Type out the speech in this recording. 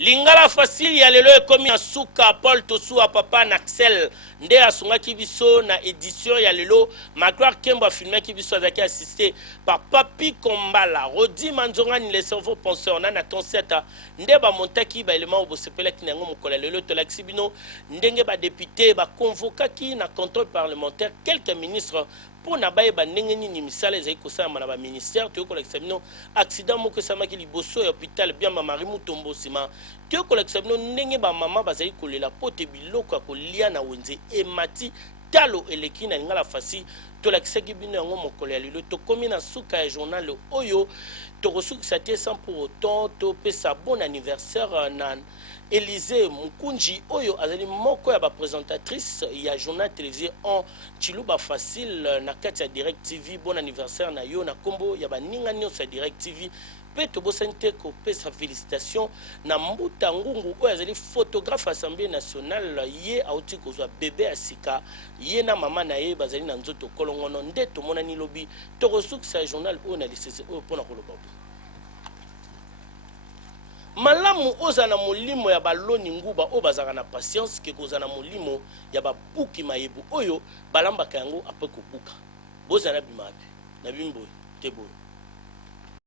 Lingala facile ya lelo ekomi ya suka Paul Tosu a papa Naxel nde asunga kibiso na édition ya lelo Magloire Kembo a filmé kibiso azaki assisté par Papi Kombala Rodi Manzongani le cerveau penseur na Nathan Seta nde ba montaki ba élément obosepela kinango mokola lelo to laxibino ndenge ba député ba convokaki na contrôle parlementaire quelques ministres pour nabaye ba ndenge nini misala ezali kosala na ba ministère to kolekisa bino accident moko esamaki liboso ya hôpital bien ba Marie Mutombo sima to kolekisa bino ndenge ba mama bazali kolela pote biloko ya kolia na wenze emati talo eleki na ngala fasi to lakisaki bino yango mokolo ya lelo to komi na suka ya journal oyo to kosukisa te sans pour autant to pesa bon anniversaire na Élysée Mukunji oyo azali moko ya ba présentatrice ya journal télévisé en Chiluba facile na kati ya Direct TV. Bon anniversaire na yo na kombo ya ba ninga nyonso ya Direct TV. Pe to bosante ko pesa félicitations na Mbuta Ngungu oyo azali photographe Assemblée nationale ye auti kozwa bébé asika ye na mama na ye bazali na nzoto kolongono nde to monani lobi to kosukisa journal oyo na lisese oyo pona koloba malamu oza na molimo ya baloni nguba o bazaka na patience ke koza na molimo ya babuki mayebu oyo balambaka yango apre kobuka boza na bimabe na bimboyi te boye